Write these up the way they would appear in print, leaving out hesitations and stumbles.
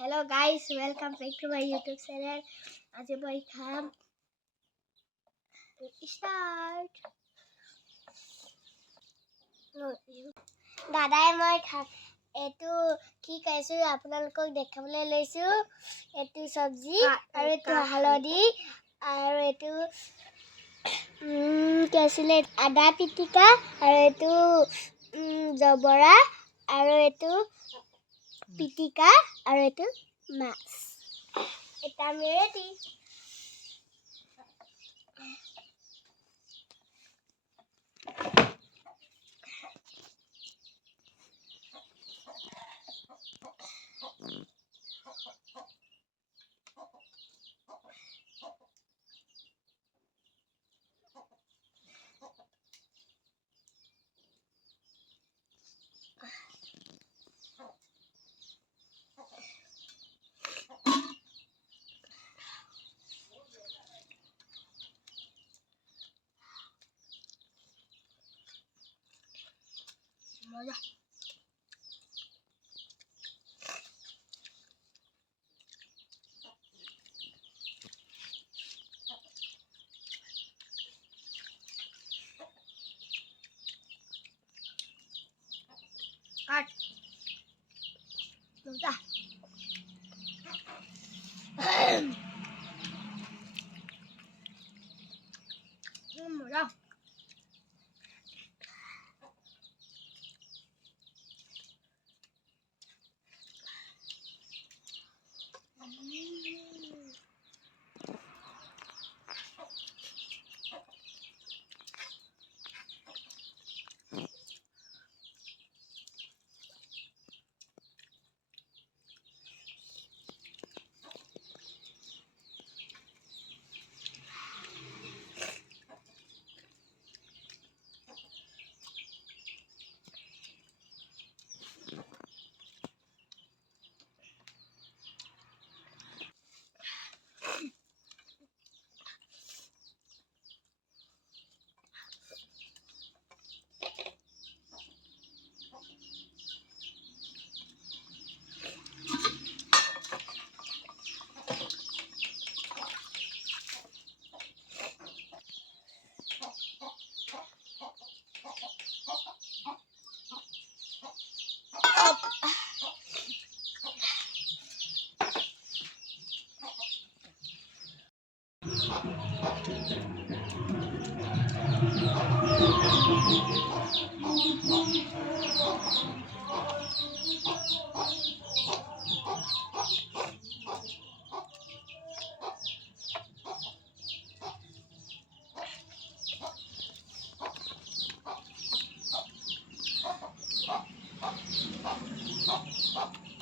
Hello guys, welcome back to my YouTube channel. आज मैं खाम start. দাদাই মই এটো কি কৈছো আপোনালোকক দেখাবলৈ লৈছো এটো সবজি আৰু এটো হালদি আৰু এটো কেছিলে আদা পিটিকা আৰু এটো জবৰা আৰু এটো পিটিকা আৰু এটো মাছ এটা মেৰেটি মজা কাট মজা মজা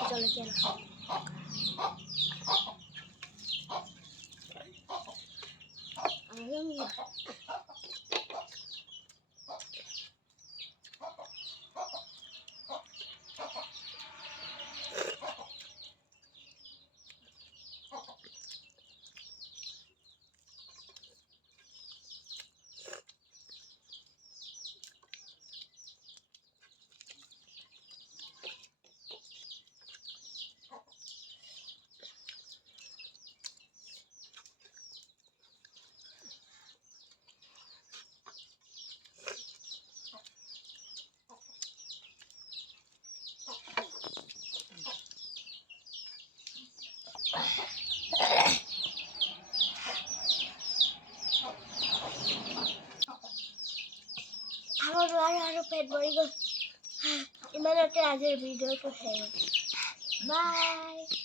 চলো চলো আৰু পেট ভৰি গ'ল ইমানতে আজিৰ ভিডিঅ'টো শেষ বাই